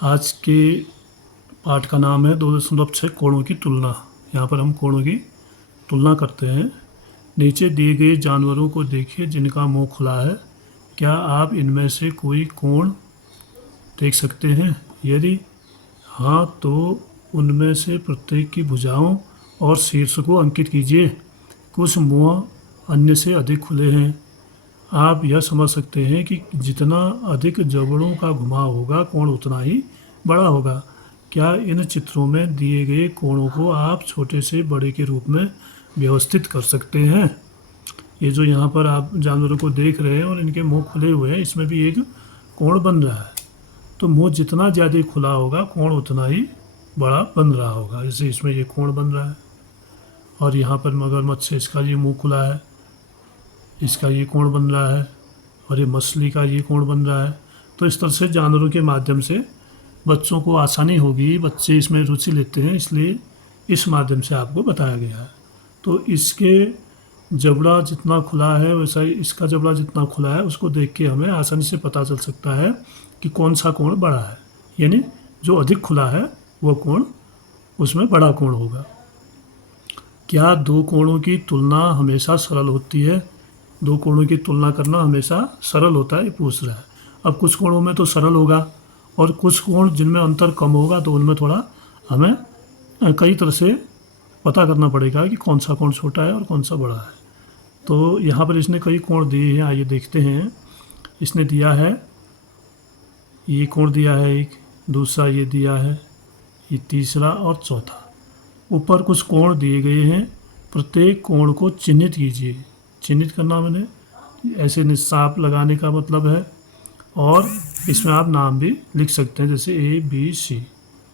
आज के पाठ का नाम है 2.6 कोणों की तुलना। यहाँ पर हम कोणों की तुलना करते हैं। नीचे दिए गए जानवरों को देखिए जिनका मुंह खुला है। क्या आप इनमें से कोई कोण देख सकते हैं? यदि हाँ तो उनमें से प्रत्येक की भुजाओं और शीर्ष को अंकित कीजिए। कुछ मुंह अन्य से अधिक खुले हैं। आप यह समझ सकते हैं कि जितना अधिक जबड़ों का घुमाव होगा कोण उतना ही बड़ा होगा। क्या इन चित्रों में दिए गए कोणों को आप छोटे से बड़े के रूप में व्यवस्थित कर सकते हैं? ये जो यहाँ पर आप जानवरों को देख रहे हैं और इनके मुंह खुले हुए हैं, इसमें भी एक कोण बन रहा है। तो मुंह जितना ज़्यादा खुला होगा कोण उतना ही बड़ा बन रहा होगा। जैसे इसमें ये कोण बन रहा है और यहाँ पर मगरमच्छ से इसका ये मुंह खुला है, इसका ये कोण बन रहा है, और ये मछली का ये कोण बन रहा है। तो इस तरह से जानवरों के माध्यम से बच्चों को आसानी होगी, बच्चे इसमें रुचि लेते हैं, इसलिए इस माध्यम से आपको बताया गया है। तो इसके जबड़ा जितना खुला है वैसा ही इसका जबड़ा जितना खुला है, उसको देख के हमें आसानी से पता चल सकता है कि कौन सा कोण बड़ा है। यानी जो अधिक खुला है वो कोण उसमें बड़ा कोण होगा। क्या दो कोणों की तुलना हमेशा सरल होती है? दो कोणों की तुलना करना हमेशा सरल होता है, ये पूछ रहा है। अब कुछ कोणों में तो सरल होगा और कुछ कोण जिनमें अंतर कम होगा तो उनमें थोड़ा हमें कई तरह से पता करना पड़ेगा कि कौन सा कोण छोटा है और कौन सा बड़ा है। तो यहाँ पर इसने कई कोण दिए हैं, आइए देखते हैं। इसने दिया है, ये कोण दिया है एक, दूसरा ये दिया है, ये तीसरा और चौथा। ऊपर कुछ कोण दिए गए हैं, प्रत्येक कोण को चिन्हित कीजिए। चिन्हित करना मैंने ऐसे निशान लगाने का मतलब है, और इसमें आप नाम भी लिख सकते हैं, जैसे ए बी सी।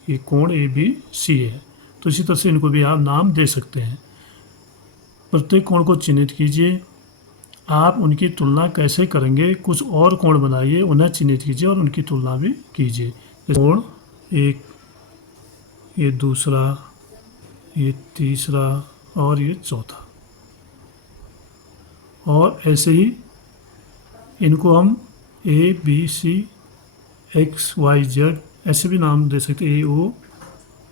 ये कोण ए बी सी है, तो इसी तरह से इनको भी आप नाम दे सकते हैं। प्रत्येक कोण को चिन्हित कीजिए। आप उनकी तुलना कैसे करेंगे? कुछ और कोण बनाइए, उन्हें चिन्हित कीजिए और उनकी तुलना भी कीजिए। कोण एक, ये दूसरा, ये तीसरा और ये चौथा। और ऐसे ही इनको हम A B C X Y Z ऐसे भी नाम दे सकते हैं, ए ओ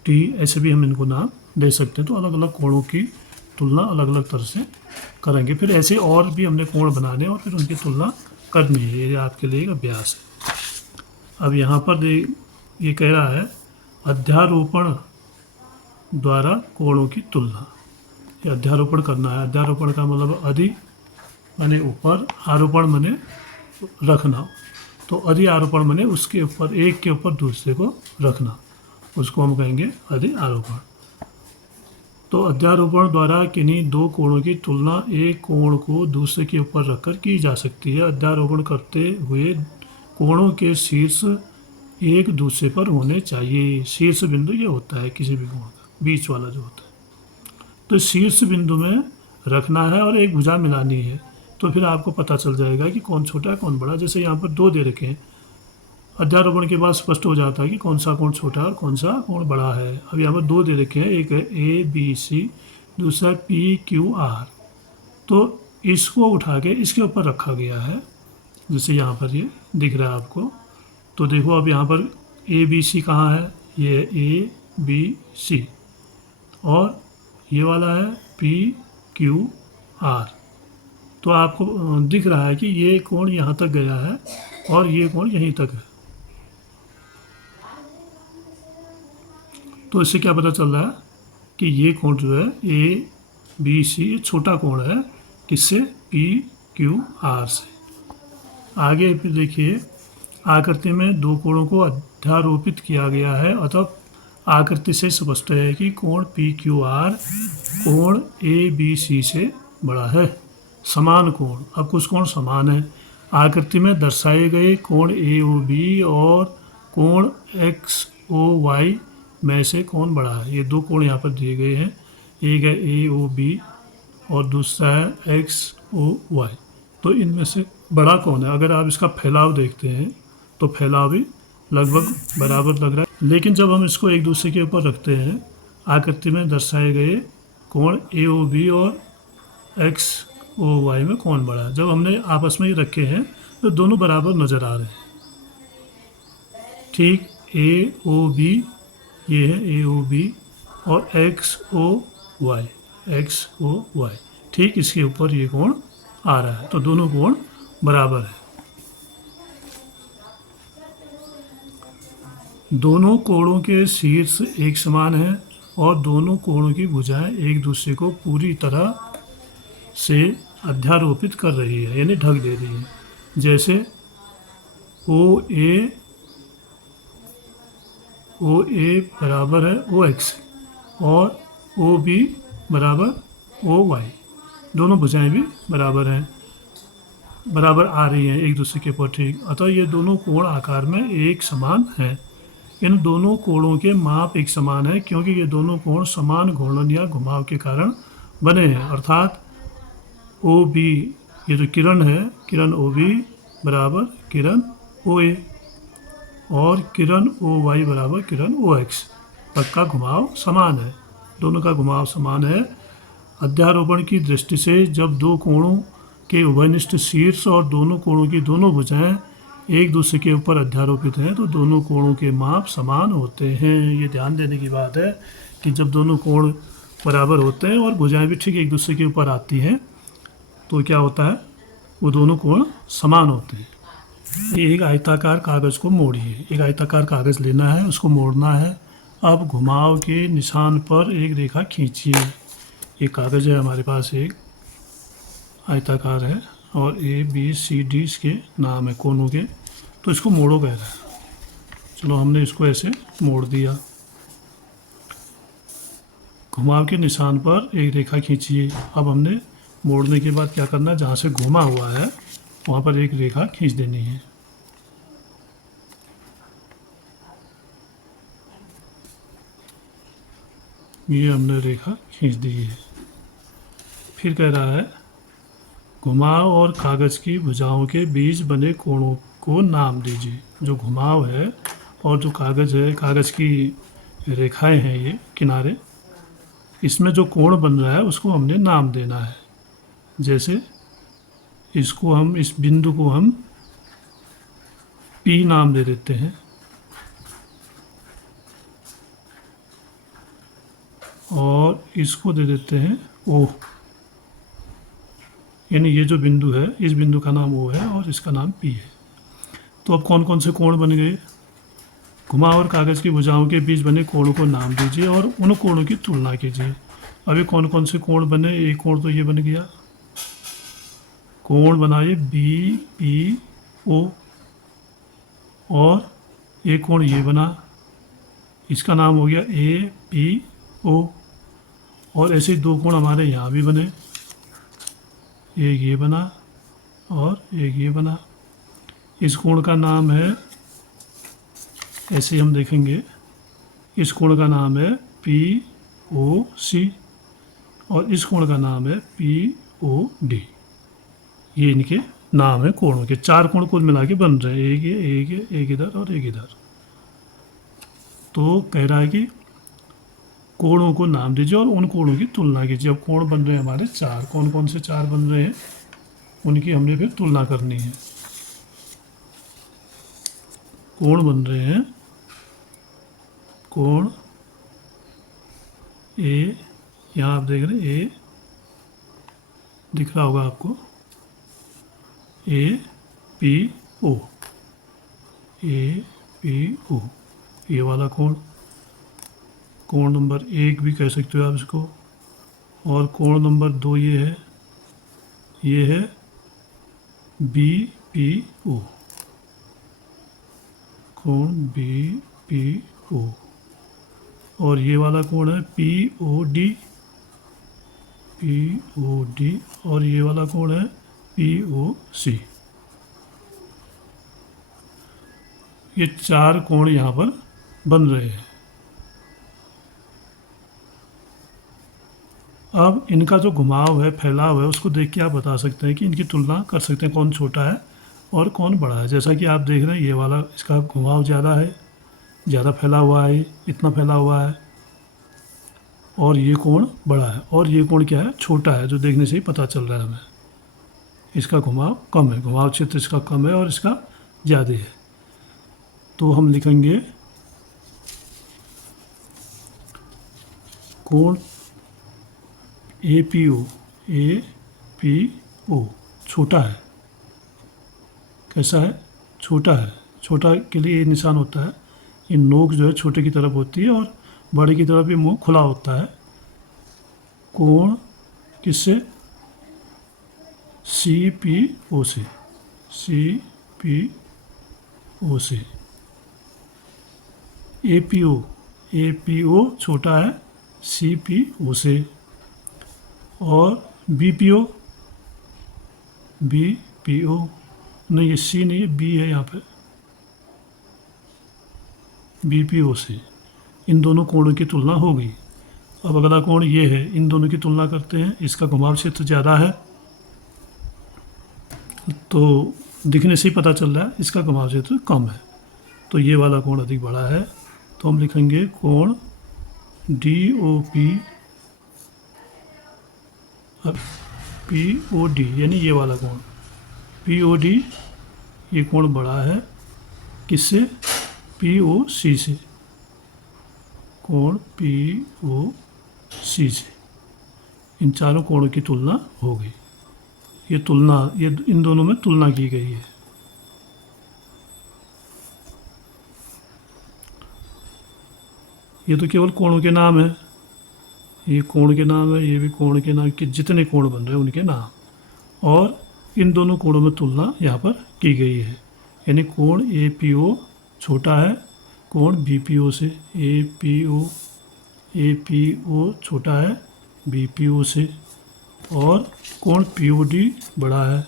टी ऐसे भी हम इनको नाम दे सकते हैं। तो अलग अलग कोणों की तुलना अलग अलग तरह से करेंगे। फिर ऐसे और भी हमने कोण बनाने और फिर उनकी तुलना करनी है। ये आपके लिए एक अभ्यास है। अब यहाँ पर ये कह रहा है अध्यारोपण द्वारा कोणों की तुलना। ये अध्यारोपण करना है। अध्यारोपण का मतलब अधि माने ऊपर, आरोपण माने रखना। तो अधि आरोपण माने उसके ऊपर, एक के ऊपर दूसरे को रखना, उसको हम कहेंगे अधि आरोपण। तो अध्यारोपण द्वारा किन्हीं दो कोणों की तुलना एक कोण को दूसरे के ऊपर रखकर की जा सकती है। अध्यारोपण करते हुए कोणों के शीर्ष एक दूसरे पर होने चाहिए। शीर्ष बिंदु ये होता है किसी भी कोण का, बीच वाला जो होता है। तो शीर्ष बिंदु में रखना है और एक भुजा मिलानी है, तो फिर आपको पता चल जाएगा कि कौन छोटा है कौन बड़ा। जैसे यहाँ पर दो दे रखे हैं, अध्यारोपण के बाद स्पष्ट हो जाता है कि कौन सा कोण छोटा है और कौन सा कोण बड़ा है। अब यहाँ पर दो दे रखे हैं, एक है ए बी सी, दूसरा पी क्यू आर। तो इसको उठा के इसके ऊपर रखा गया है, जैसे यहाँ पर ये दिख रहा है आपको। तो देखो अब यहाँ पर ए बी सी कहाँ है? ये ए बी सी, और ये वाला है पी क्यू आर। तो आपको दिख रहा है कि ये कोण यहाँ तक गया है और ये कोण यहीं तक है। तो इससे क्या पता चल रहा है कि ये कोण जो है ए बी सी ये छोटा कोण है, किससे? पी क्यू आर से। आगे फिर देखिए, आकृति में दो कोणों को अध्यारोपित किया गया है, अतः आकृति से स्पष्ट है कि कोण पी क्यू आर कोण ए बी सी से बड़ा है। समान कोण, अब कुछ कोण समान है। आकृति में दर्शाए गए कोण ए ओ बी और कोण एक्स ओ वाई में से कौन बड़ा है? ये दो कोण यहाँ पर दिए गए हैं, एक है ए ओ बी और दूसरा है एक्स ओ वाई। तो इनमें से बड़ा कौन है? अगर आप इसका फैलाव देखते हैं तो फैलाव भी लगभग बराबर लग रहा है। लेकिन जब हम इसको एक दूसरे के ऊपर रखते हैं, आकृति में दर्शाए गए कोण ए ओ बी और एक्स ओ वाई में कौन बड़ा है? जब हमने आपस में ही रखे हैं तो दोनों बराबर नज़र आ रहे हैं। ठीक ए ओ बी, ये है ए ओ बी, और X O Y, X O Y, ठीक इसके ऊपर ये कोण आ रहा है, तो दोनों कोण बराबर है। दोनों कोणों के शीर्ष एक समान हैं और दोनों कोणों की भुजाएं एक दूसरे को पूरी तरह से अध्यारोपित कर रही है, यानी ढक दे रही है। जैसे ओ ए बराबर है ओ एक्स और ओ बी बराबर ओ वाई, दोनों भुजाएं भी बराबर आ रही हैं एक दूसरे के ऊपर, ठीक। अतः ये दोनों कोण आकार में एक समान हैं। इन दोनों कोणों के माप एक समान है क्योंकि ये दोनों कोण समान घूर्णन या घुमाव के कारण बने हैं, अर्थात ओ बी, ये जो किरण है, किरण ओ बी बराबर किरण ओ ए और किरण ओ वाई बराबर किरण ओ एक्स, का घुमाव समान है, दोनों का घुमाव समान है। अध्यारोपण की दृष्टि से जब दो कोणों के उभयनिष्ठ शीर्ष और दोनों कोणों की दोनों भुजाएं एक दूसरे के ऊपर अध्यारोपित हैं तो दोनों कोणों के माप समान होते हैं। ये ध्यान देने की बात है कि जब दोनों कोण बराबर होते हैं और भुजाएं भी ठीक एक दूसरे के ऊपर आती हैं तो क्या होता है, वो दोनों कोण समान होते हैं। एक आयताकार कागज़ को मोड़िए, एक आयताकार कागज़ लेना है, उसको मोड़ना है। अब घुमाव के निशान पर एक रेखा खींचिए। एक कागज़ है हमारे पास, एक आयताकार है और ए बी सी डी इसके नाम है कोनों के, तो इसको मोड़ो कह रहा है। चलो हमने इसको ऐसे मोड़ दिया। घुमाव के निशान पर एक रेखा खींचिए। अब हमने मोड़ने के बाद क्या करना है, जहाँ से घुमा हुआ है वहाँ पर एक रेखा खींच देनी है। ये हमने रेखा खींच दी है। फिर कह रहा है घुमाव और कागज़ की भुजाओं के बीच बने कोणों को नाम दीजिए। जो घुमाव है और जो कागज़ है, कागज़ की रेखाएं हैं ये किनारे, इसमें जो कोण बन रहा है उसको हमने नाम देना है। जैसे इसको हम, इस बिंदु को हम पी नाम दे देते हैं और इसको दे देते हैं ओ, यानी ये जो बिंदु है, इस बिंदु का नाम ओ है और इसका नाम पी है। तो अब कौन कौन से कोण बन गए, घुमाव और कागज़ की भुजाओं के बीच बने कोणों को नाम दीजिए और उन कोणों की तुलना कीजिए। अब ये कौन कौन से कोण बने, एक कोण तो ये बन गया, कोण बनाइए बी पी ओ, और एक कोण ये बना, इसका नाम हो गया ए पी ओ, और ऐसे दो कोण हमारे यहाँ भी बने, एक ये बना और एक ये बना। इस कोण का नाम है, ऐसे हम देखेंगे, इस कोण का नाम है पी ओ सी और इस कोण का नाम है पी ओ डी। ये इनके नाम है कोणों के। चार कोण कुल मिला के बन रहे हैं, एक ये, एक ये, एक इधर और एक इधर। तो कह रहा है कि कोणों को नाम दीजिए और उन कोणों की तुलना कीजिए। अब कोण बन रहे हैं हमारे चार, कौन कौन से चार बन रहे हैं उनकी हमने फिर तुलना करनी है। कोण बन रहे हैं, कोण ए, यहाँ आप देख रहे हैं ए दिख रहा होगा आपको, A P O, A P O, ये वाला कोण, कोण नंबर एक भी कह सकते हो आप इसको। और कोण नंबर दो ये है बी पी ओ, कोण बी पी ओ। और ये वाला कोण है P O D, P O D, और ये वाला कोण है पी ओ सी। ये चार कोण यहाँ पर बन रहे हैं। अब इनका जो घुमाव है, फैलाव है, उसको देख के आप बता सकते हैं कि इनकी तुलना कर सकते हैं कौन छोटा है और कौन बड़ा है। जैसा कि आप देख रहे हैं ये वाला, इसका घुमाव ज़्यादा है, ज़्यादा फैला हुआ है, इतना फैला हुआ है, और ये कोण बड़ा है, और ये कोण क्या है, छोटा है, जो देखने से ही पता चल रहा है हमें। इसका घुमाव कम है, घुमाव क्षेत्र इसका कम है और इसका ज़्यादा है। तो हम लिखेंगे कोण ए पी ओ छोटा है। कैसा है? छोटा है। छोटा के लिए ये निशान होता है, ये नोक जो है छोटे की तरफ होती है और बड़े की तरफ ये मुंह खुला होता है। कोण किससे? सी पी ओ से। सी पी ओ से। ए पी ओ छोटा है सी पी ओ से। और बी पी ओ नहीं, ये सी नहीं है, बी है यहाँ पे, बी पी ओ से। इन दोनों कोणों की तुलना हो गई। अब अगला कोण ये है, इन दोनों की तुलना करते हैं। इसका घुमाव क्षेत्र ज़्यादा है तो दिखने से ही पता चल रहा है, इसका घुमाव क्षेत्र कम है, तो ये वाला कोण अधिक बड़ा है। तो हम लिखेंगे कोण D O P P O D, यानी ये वाला कोण पी ओ डी, ये कोण बड़ा है किससे? पी ओ सी से। कोण पी ओ सी से। इन चारों कोणों की तुलना हो गई। ये इन दोनों में तुलना की गई है। ये तो केवल कोणों के नाम है, ये कोण के नाम है, ये भी कोण के नाम, कि जितने कोण बन रहे हैं उनके नाम, और इन दोनों कोणों में तुलना यहाँ पर की गई है। यानी कोण ए पी ओ छोटा है कोण बी पी ओ से। ए पी ओ छोटा है बी पी ओ से। और कोण पी ओ डी बड़ा है,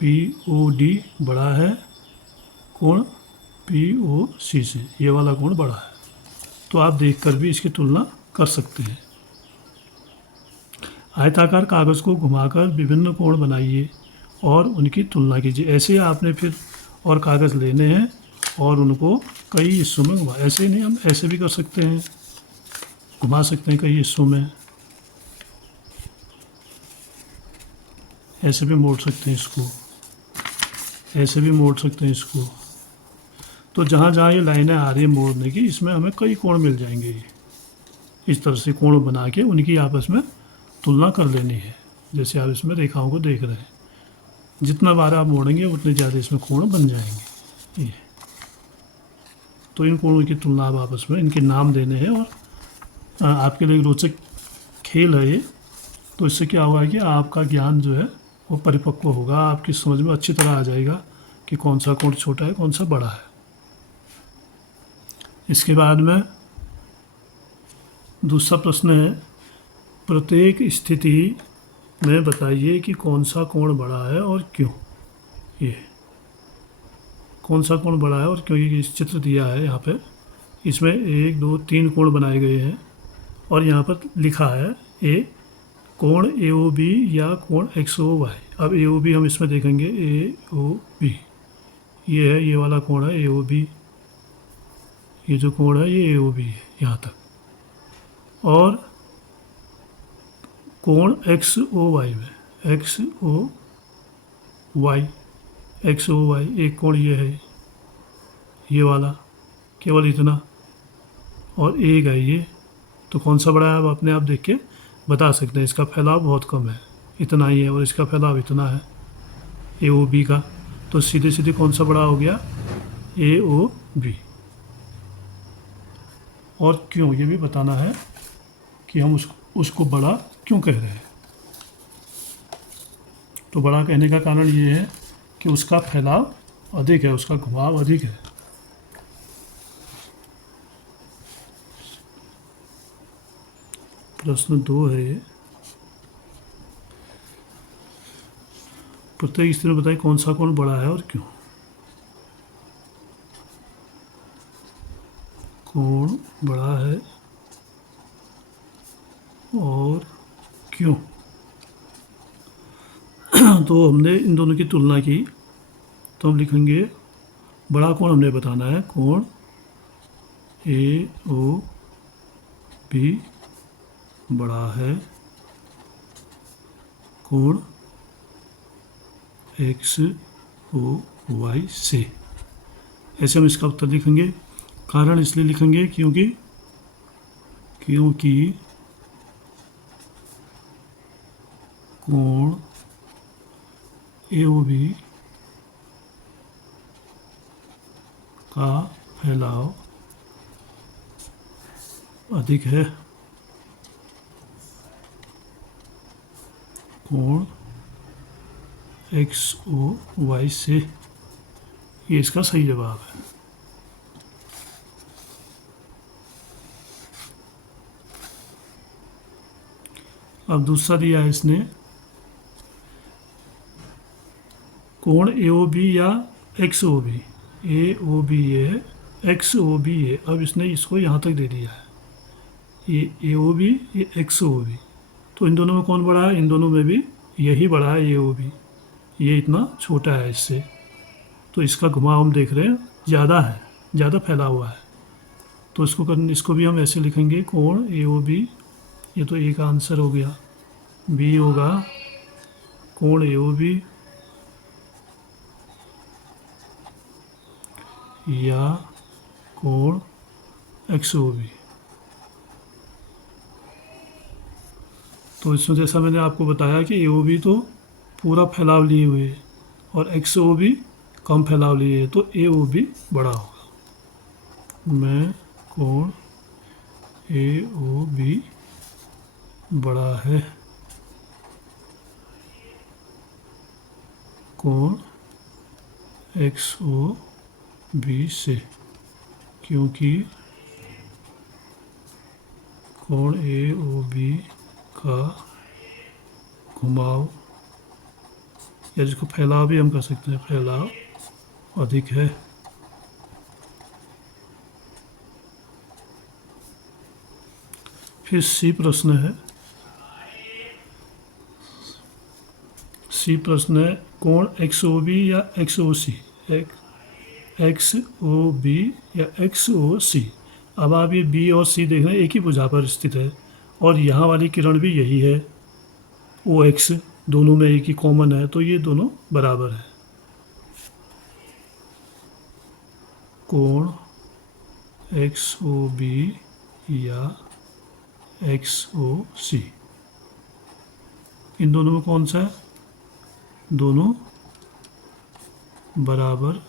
पी ओ डी बड़ा है कोण पी ओ सी से। ये वाला कोण बड़ा है। तो आप देखकर भी इसकी तुलना कर सकते हैं। आयताकार कागज़ को घुमाकर विभिन्न कोण बनाइए और उनकी तुलना कीजिए। ऐसे आपने फिर और कागज़ लेने हैं और उनको कई हिस्सों में घुमा, ऐसे ही नहीं, हम ऐसे भी कर सकते हैं, घुमा सकते हैं कई हिस्सों में, ऐसे भी मोड़ सकते हैं इसको, ऐसे भी मोड़ सकते हैं इसको। तो जहाँ जहाँ ये लाइनें आ रही हैं मोड़ने की, इसमें हमें कई कोण मिल जाएंगे। इस तरह से कोण बना के उनकी आपस में तुलना कर लेनी है। जैसे आप इसमें रेखाओं को देख रहे हैं, जितना बार आप मोड़ेंगे उतने ज़्यादा इसमें कोण बन जाएंगे। ये तो इन कोणों की तुलना आप आपस में इनके नाम देने हैं। और आपके लिए रोचक खेल है ये। तो इससे क्या होगा कि आपका ज्ञान जो है वो परिपक्व होगा, आपकी समझ में अच्छी तरह आ जाएगा कि कौन सा कोण छोटा है कौन सा बड़ा है। इसके बाद में दूसरा प्रश्न है, प्रत्येक स्थिति में बताइए कि कौन सा कोण बड़ा है और क्यों। ये कौन सा कोण बड़ा है और क्यों, ये चित्र दिया है यहाँ पे। इसमें 1 2 3 कोण बनाए गए हैं और यहाँ पर लिखा है ए कोण ए ओ बी या कोण एक्स ओ वाई। अब ए ओ बी हम इसमें देखेंगे, ए ओ बी ये है, ये वाला कोण है ए ओ बी, ये जो कोण है ये ए ओ बी है यहाँ तक। और कोण एक्स ओ वाई में, एक्स ओ वाई एक कोण ये है, ये वाला, केवल इतना, और एक है ये। तो कौन सा बड़ा है आप अपने आप देख के बता सकते हैं। इसका फैलाव बहुत कम है, इतना ही है, और इसका फैलाव इतना है ए ओ बी का। तो सीधे सीधे कौन सा बड़ा हो गया? ए ओ बी। और क्यों, ये भी बताना है कि हम उसको बड़ा क्यों कह रहे हैं। तो बड़ा कहने का कारण ये है कि उसका फैलाव अधिक है, उसका घुमाव अधिक है। प्रश्न 2 है ये, प्रत्येक स्थिति में बताइए कौन सा कोण बड़ा है और क्यों। कोण बड़ा है और क्यों। तो हमने इन दोनों की तुलना की, तो हम लिखेंगे बड़ा कोण हमने बताना है, कोण ए ओ बी बड़ा है कोण एक्स ओ वाई से। ऐसे हम इसका उत्तर लिखेंगे। कारण इसलिए लिखेंगे क्योंकि क्योंकि कोण AOB का फैलाव अधिक है कोण XOY से। ये इसका सही जवाब है। अब दूसरा दिया है इसने, कोण AOB या XOB, AOB है, XOB है। अब इसने इसको यहाँ तक दे दिया है, ये AOB, ये XOB। तो इन दोनों में कौन बड़ा है? इन दोनों में भी यही बड़ा है, AOB। ये इतना छोटा है इससे, तो इसका घुमाव हम देख रहे हैं ज़्यादा है, ज़्यादा फैला हुआ है। तो इसको भी हम ऐसे लिखेंगे, कोण AOB, ये तो A का आंसर हो गया। B होगा कोण AOB या कोण XOB। तो इसमें जैसा मैंने आपको बताया कि AOB तो पूरा फैलाव लिए हुए है और XOB कम फैलाव लिए है, तो AOB बड़ा होगा। मैं कोण AOB बड़ा है कोण XOB से, क्योंकि कोण AOB का घुमाव, या जिसको फैलाव भी हम कह सकते हैं, फैलाव अधिक है। फिर C प्रश्न है। C प्रश्न है, कोण XOB या XOC, XOB या XOC। अब आप ये B और C देख रहे हैं, एक ही भुजा पर स्थित है और यहाँ वाली किरण भी यही है, OX, दोनों में एक ही कॉमन है, तो ये दोनों बराबर है। कोण XOB या XOC, इन दोनों में कौन सा है? दोनों बराबर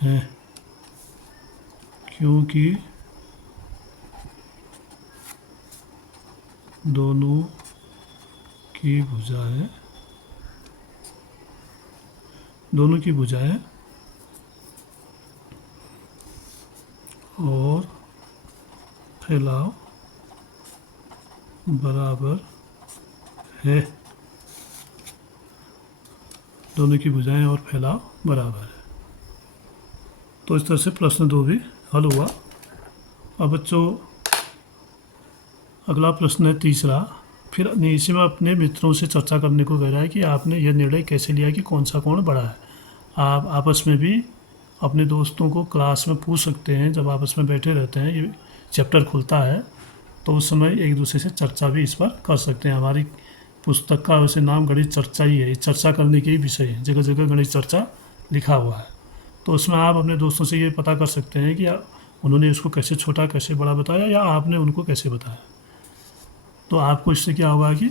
हैं, क्योंकि दोनों की भुजाएं और फैलाव बराबर है। दोनों की भुजाएं और फैलाव बराबर है। तो इस तरह से प्रश्न 2 भी हल हुआ। अब बच्चों अगला प्रश्न है तीसरा। फिर इसी में अपने मित्रों से चर्चा करने को कह रहा है कि आपने यह निर्णय कैसे लिया कि कौन सा कोण बड़ा है। आप आपस में भी अपने दोस्तों को क्लास में पूछ सकते हैं, जब आपस में बैठे रहते हैं, ये चैप्टर खुलता है तो उस समय एक दूसरे से चर्चा भी इस पर कर सकते हैं। हमारी पुस्तक का वैसे नाम गणित चर्चा ही है, चर्चा करने के ही विषय है, जगह जगह गणित चर्चा लिखा हुआ है। तो उसमें आप अपने दोस्तों से ये पता कर सकते हैं कि उन्होंने उसको कैसे छोटा कैसे बड़ा बताया या आपने उनको कैसे बताया। तो आपको इससे क्या होगा कि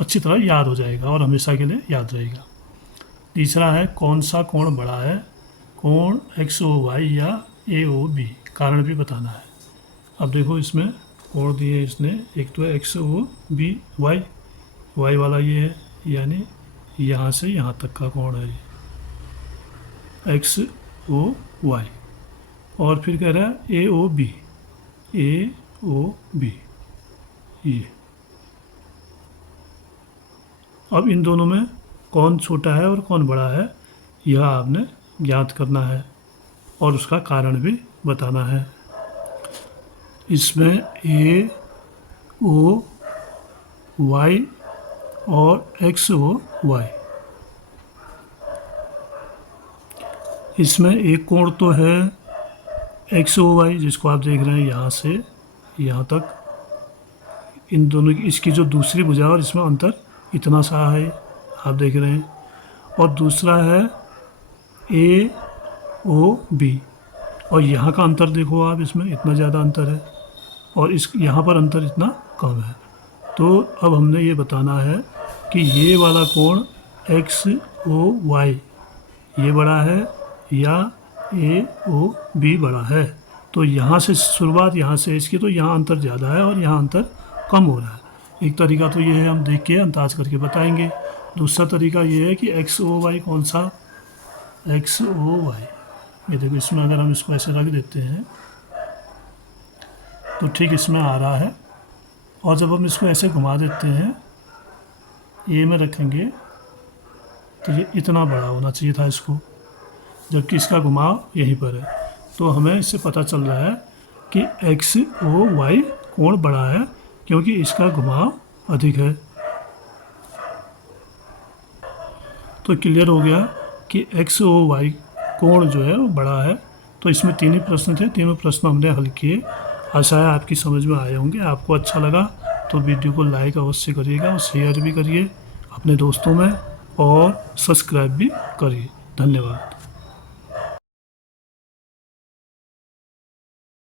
अच्छी तरह याद हो जाएगा और हमेशा के लिए याद रहेगा। तीसरा है, कौन सा कोण बड़ा है, कोण XOY या AOB, कारण भी बताना है। अब देखो इसमें कोण दिए इसने, एक तो XOB Y वाला ये है, यानी यहाँ से यहाँ तक का कोण है ये XOY। और फिर कह रहा है AOB ये। अब इन दोनों में कौन छोटा है और कौन बड़ा है, यह आपने ज्ञात करना है और उसका कारण भी बताना है। इसमें AOY और XOY, इसमें एक कोण तो है XOY जिसको आप देख रहे हैं यहाँ से यहाँ तक, इन दोनों की इसकी जो दूसरी भुजा और इसमें अंतर इतना सा है आप देख रहे हैं। और दूसरा है AOB, और यहाँ का अंतर देखो आप, इसमें इतना ज़्यादा अंतर है और इस यहाँ पर अंतर इतना कम है। तो अब हमने ये बताना है कि ये वाला कोण एक्स ओ वाई ये बड़ा है या ए ओ बी बड़ा है। तो यहाँ से शुरुआत यहाँ से इसकी, तो यहाँ अंतर ज़्यादा है और यहाँ अंतर कम हो रहा है। एक तरीका तो ये है, हम देख के अंदाज करके बताएंगे। दूसरा तरीका ये है कि एक्स ओ वाई कौन सा, एक्स ओ वाई, ये देखो इसमें अगर हम इसको ऐसे रख देते हैं तो ठीक इसमें आ रहा है। और जब हम इसको ऐसे घुमा देते हैं, ए में रखेंगे तो ये इतना बड़ा होना चाहिए था इसको, जबकि इसका घुमाव यहीं पर है। तो हमें इससे पता चल रहा है कि एक्स ओ वाई कोण बड़ा है क्योंकि इसका घुमाव अधिक है। तो क्लियर हो गया कि एक्स ओ वाई कोण जो है वो बड़ा है। तो इसमें 3 ही प्रश्न थे, तीनों प्रश्न हमने हल किए। आशा है आपकी समझ में आए होंगे। आपको अच्छा लगा तो वीडियो को लाइक अवश्य करिएगा और शेयर भी करिए अपने दोस्तों में और सब्सक्राइब भी करिए। धन्यवाद।